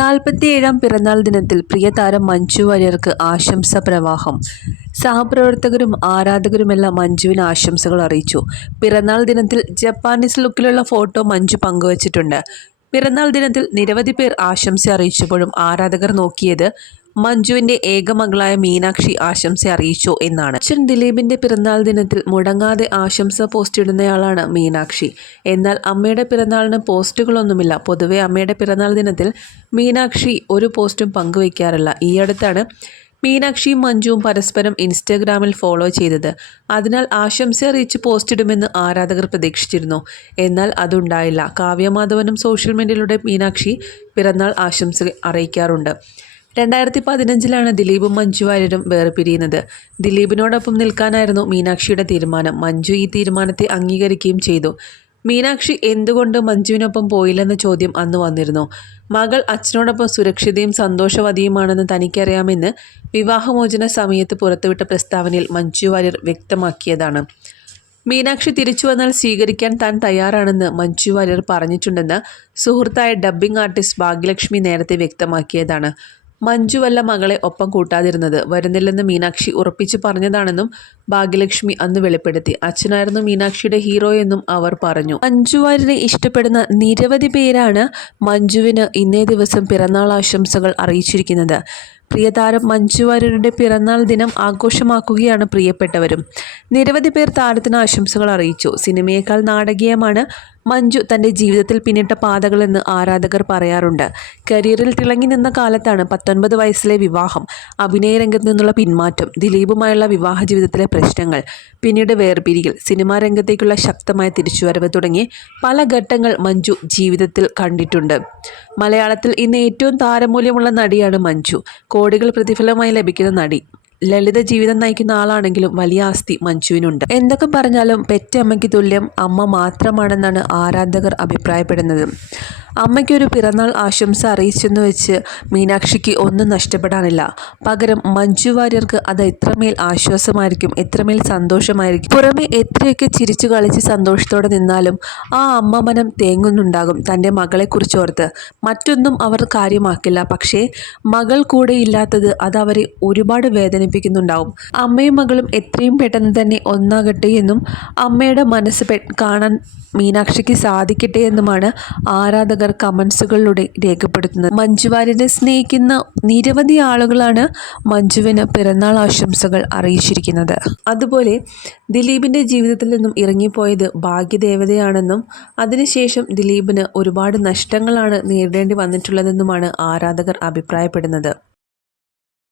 നാൽപ്പത്തിയേഴാം പിറന്നാൾ ദിനത്തിൽ പ്രിയ താരം മഞ്ജു വാര്യർക്ക് ആശംസ പ്രവാഹം സഹപ്രവർത്തകരും ആരാധകരുമെല്ലാം മഞ്ജുവിന് ആശംസകൾ അറിയിച്ചു. പിറന്നാൾ ദിനത്തിൽ ജപ്പാനീസ് ലുക്കിലുള്ള ഫോട്ടോ മഞ്ജു പങ്കുവച്ചിട്ടുണ്ട്. പിറന്നാൾ ദിനത്തിൽ നിരവധി പേർ ആശംസ അറിയിച്ചപ്പോഴും ആരാധകർ നോക്കിയത് മഞ്ജുവിന്റെ ഏകമകളായ മീനാക്ഷി ആശംസ അറിയിച്ചു എന്നാണ്. അച്ഛൻ ദിലീപിന്റെ പിറന്നാൾ ദിനത്തിൽ മുടങ്ങാതെ ആശംസ പോസ്റ്റ് ഇടുന്നയാളാണ് മീനാക്ഷി. എന്നാൽ അമ്മയുടെ പിറന്നാളിന് പോസ്റ്റുകളൊന്നുമില്ല. പൊതുവെ അമ്മയുടെ പിറന്നാൾ ദിനത്തിൽ മീനാക്ഷി ഒരു പോസ്റ്റും പങ്കുവയ്ക്കാറില്ല. ഈ അടുത്താണ് മീനാക്ഷിയും മഞ്ജുവും പരസ്പരം ഇൻസ്റ്റാഗ്രാമിൽ ഫോളോ ചെയ്തത്. അതിനാൽ ആശംസ അറിയിച്ച് പോസ്റ്റ് ഇടുമെന്ന് ആരാധകർ പ്രതീക്ഷിച്ചിരുന്നു. എന്നാൽ അതുണ്ടായില്ല. കാവ്യമാധവനും സോഷ്യൽ മീഡിയയിലൂടെ മീനാക്ഷി പിറന്നാൾ ആശംസ അറിയിക്കാറുണ്ട്. രണ്ടായിരത്തി പതിനഞ്ചിലാണ് ദിലീപും മഞ്ജു വാര്യരും വേർപിരിയുന്നത്. ദിലീപിനോടൊപ്പം നിൽക്കാനായിരുന്നു മീനാക്ഷിയുടെ തീരുമാനം. മഞ്ജു ഈ തീരുമാനത്തെ അംഗീകരിക്കുകയും ചെയ്തു. മീനാക്ഷി എന്തുകൊണ്ട് മഞ്ജുവിനൊപ്പം പോയില്ലെന്ന ചോദ്യം അന്ന് വന്നിരുന്നു. മകൾ അച്ഛനോടൊപ്പം സുരക്ഷിതയും സന്തോഷവതിയുമാണെന്ന് തനിക്കറിയാമെന്ന് വിവാഹമോചന സമയത്ത് പുറത്തുവിട്ട പ്രസ്താവനയിൽ മഞ്ജു വാര്യർ വ്യക്തമാക്കിയതാണ്. മീനാക്ഷി തിരിച്ചു വന്നാൽ സ്വീകരിക്കാൻ താൻ തയ്യാറാണെന്ന് മഞ്ജു വാര്യർ പറഞ്ഞിട്ടുണ്ടെന്ന് സുഹൃത്തായ ഡബ്ബിംഗ് ആർട്ടിസ്റ്റ് ഭാഗ്യലക്ഷ്മി നേരത്തെ വ്യക്തമാക്കിയതാണ്. മഞ്ജുവല്ല മകളെ ഒപ്പം കൂട്ടാതിരുന്നത് വരുന്നില്ലെന്ന് മീനാക്ഷി ഉറപ്പിച്ചു പറഞ്ഞതാണെന്നും ഭാഗ്യലക്ഷ്മി അന്ന് വെളിപ്പെടുത്തി. അച്ഛനായിരുന്നു മീനാക്ഷിയുടെ ഹീറോ എന്നും അവർ പറഞ്ഞു. മഞ്ജു വാര്യരെ ഇഷ്ടപ്പെടുന്ന നിരവധി പേരാണ് മഞ്ജുവിന് ഇന്നേ ദിവസം പിറന്നാൾ ആശംസകൾ അറിയിച്ചിരിക്കുന്നത്. പ്രിയതാരം മഞ്ജു വാര്യരുടെ പിറന്നാൾ ദിനം ആഘോഷമാക്കുകയാണ് പ്രിയപ്പെട്ടവരും. നിരവധി പേർ താരത്തിന് ആശംസകൾ അറിയിച്ചു. സിനിമയേക്കാൾ നാടകീയമാണ് മഞ്ജു തന്റെ ജീവിതത്തിൽ പിന്നിട്ട പാതകളെന്ന് ആരാധകർ പറയാറുണ്ട്. കരിയറിൽ തിളങ്ങി നിന്ന കാലത്താണ് പത്തൊൻപത് വയസ്സിലെ വിവാഹം അഭിനയ രംഗത്ത് നിന്നുള്ള പിന്മാറ്റം ദിലീപുമായുള്ള വിവാഹ ജീവിതത്തിലെ പ്രശ്നങ്ങൾ. പിന്നീട് വേർപിരിയിൽ. സിനിമാ രംഗത്തേക്കുള്ള ശക്തമായ തിരിച്ചുവരവ് തുടങ്ങി പല ഘട്ടങ്ങൾ മഞ്ജു ജീവിതത്തിൽ കണ്ടിട്ടുണ്ട്. മലയാളത്തിൽ ഇന്ന് ഏറ്റവും താരമൂല്യമുള്ള നടിയാണ് മഞ്ജു. കോടികൾ പ്രതിഫലമായി ലഭിക്കുന്ന നടി. ലളിത ജീവിതം നയിക്കുന്ന ആളാണെങ്കിലും വലിയ ആസ്തി മഞ്ജുവിനുണ്ട്. എന്തൊക്കെ പറഞ്ഞാലും പെറ്റമ്മയ്ക്ക് തുല്യം അമ്മ മാത്രമാണെന്നാണ് ആരാധകർ അഭിപ്രായപ്പെടുന്നത്. അമ്മയ്ക്കൊരു പിറന്നാൾ ആശംസ അറിയിച്ചെന്ന് വെച്ച് മീനാക്ഷിക്ക് ഒന്നും നഷ്ടപ്പെടാനില്ല. പകരം മഞ്ജു വാര്യർക്ക് അത് എത്രമേൽ ആശ്വാസമായിരിക്കും എത്രമേൽ സന്തോഷമായിരിക്കും. പുറമെ എത്രയൊക്കെ ചിരിച്ചു കളിച്ച് സന്തോഷത്തോടെ നിന്നാലും ആ അമ്മ മനം തേങ്ങുന്നുണ്ടാകും തന്റെ മകളെക്കുറിച്ച് ഓർത്ത്. മറ്റൊന്നും അവർ കാര്യമാക്കില്ല പക്ഷേ മകൾ കൂടെ ഇല്ലാത്തത് അത് അവരെ ഒരുപാട് വേദനിപ്പിക്കുന്നുണ്ടാവും. അമ്മയും മകളും എത്രയും പെട്ടെന്ന് തന്നെ ഒന്നാകട്ടെ എന്നും അമ്മയുടെ മനസ്സ് കാണാൻ മീനാക്ഷിക്ക് സാധിക്കട്ടെ എന്നുമാണ് ആരാധകർ കമൻസുകളിലൂടെ രേഖപ്പെടുത്തുന്നത്. മഞ്ജുവാര്യരെ സ്നേഹിക്കുന്ന നിരവധി ആളുകളാണ് മഞ്ജുവിന് പിറന്നാൾ ആശംസകൾ അറിയിച്ചിരിക്കുന്നത്. അതുപോലെ ദിലീപിന്റെ ജീവിതത്തിൽ നിന്നും ഇറങ്ങിപ്പോയത് ഭാഗ്യദേവതയാണെന്നും അതിനുശേഷം ദിലീപിന് ഒരുപാട് നഷ്ടങ്ങളാണ് നേരിടേണ്ടി വന്നിട്ടുള്ളതെന്നുമാണ് ആരാധകർ അഭിപ്രായപ്പെടുന്നത്.